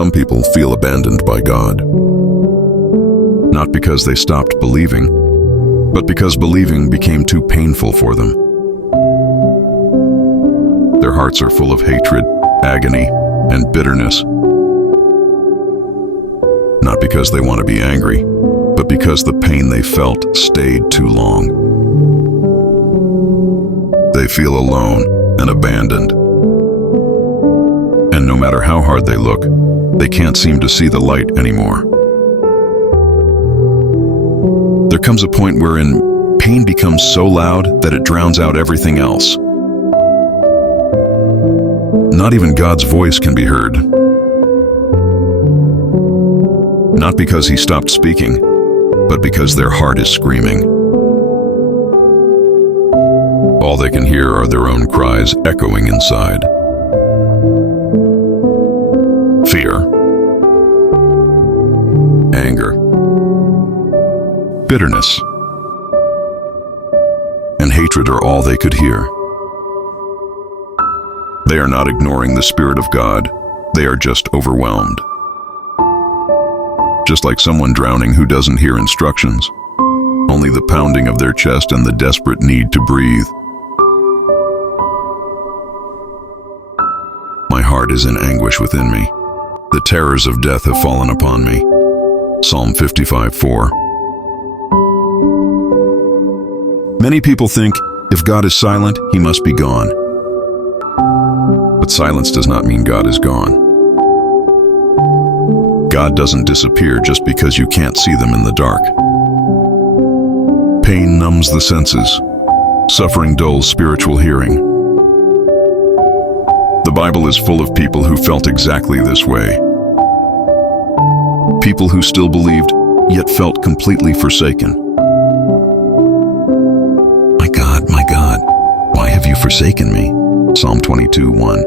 Some people feel abandoned by God, not because they stopped believing, but because believing became too painful for them. Their hearts are full of hatred, agony, and bitterness, not because they want to be angry, but because the pain they felt stayed too long. They feel alone and abandoned, and no matter how hard they look, they can't seem to see the light anymore. There comes a point wherein pain becomes so loud that it drowns out everything else. Not even God's voice can be heard. Not because He stopped speaking, but because their heart is screaming. All they can hear are their own cries echoing inside. Fear, anger, bitterness, and hatred are all they could hear. They are not ignoring the Spirit of God, they are just overwhelmed. Just like someone drowning who doesn't hear instructions, only the pounding of their chest and the desperate need to breathe. My heart is in anguish within me. The terrors of death have fallen upon me. Psalm 55:4. Many people think if God is silent, He must be gone. But silence does not mean God is gone. God doesn't disappear just because you can't see them in the dark. Pain numbs the senses. Suffering dulls spiritual hearing. The Bible is full of people who felt exactly this way. People who still believed, yet felt completely forsaken. My God, why have you forsaken me? Psalm 22:1.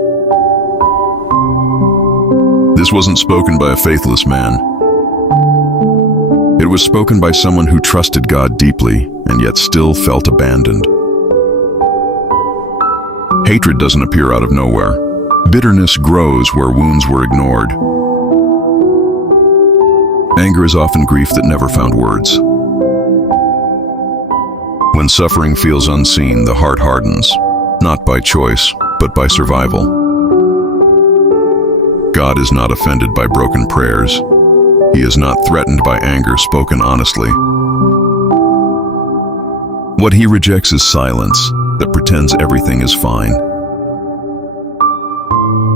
This wasn't spoken by a faithless man. It was spoken by someone who trusted God deeply and yet still felt abandoned. Hatred doesn't appear out of nowhere. Bitterness grows where wounds were ignored. Anger is often grief that never found words. When suffering feels unseen, the heart hardens, not by choice, but by survival. God is not offended by broken prayers. He is not threatened by anger spoken honestly. What He rejects is silence that pretends everything is fine.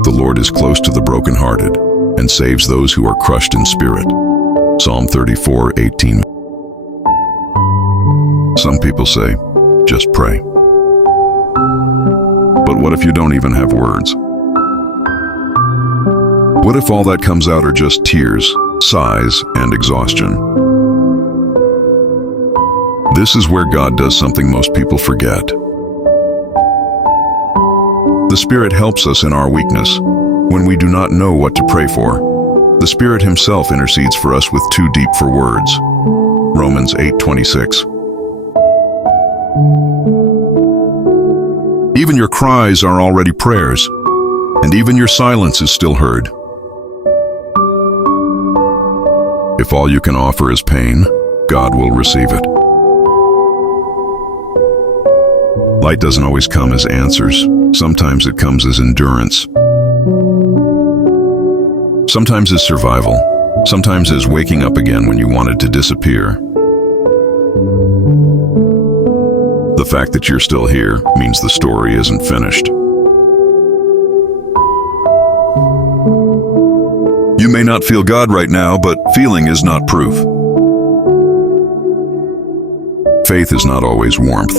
The Lord is close to the brokenhearted and saves those who are crushed in spirit. Psalm 34:18. Some people say, just pray. But what if you don't even have words? What if all that comes out are just tears, sighs, and exhaustion? This is where God does something most people forget. The Spirit helps us in our weakness. When we do not know what to pray for, the Spirit Himself intercedes for us with too deep for words. Romans 8:26. Even your cries are already prayers, and even your silence is still heard. If all you can offer is pain, God will receive it. Light doesn't always come as answers. Sometimes it comes as endurance. Sometimes as survival. Sometimes as waking up again when you wanted to disappear. The fact that you're still here means the story isn't finished. You may not feel God right now, but feeling is not proof. Faith is not always warmth.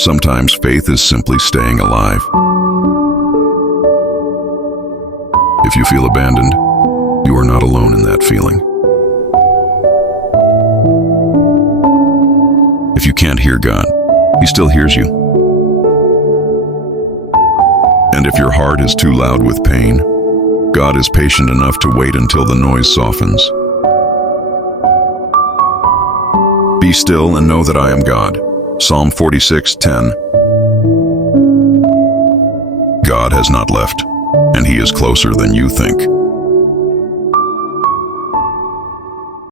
Sometimes faith is simply staying alive. If you feel abandoned, you are not alone in that feeling. If you can't hear God, He still hears you. And if your heart is too loud with pain, God is patient enough to wait until the noise softens. Be still and know that I am God. Psalm 46:10. God has not left, and He is closer than you think.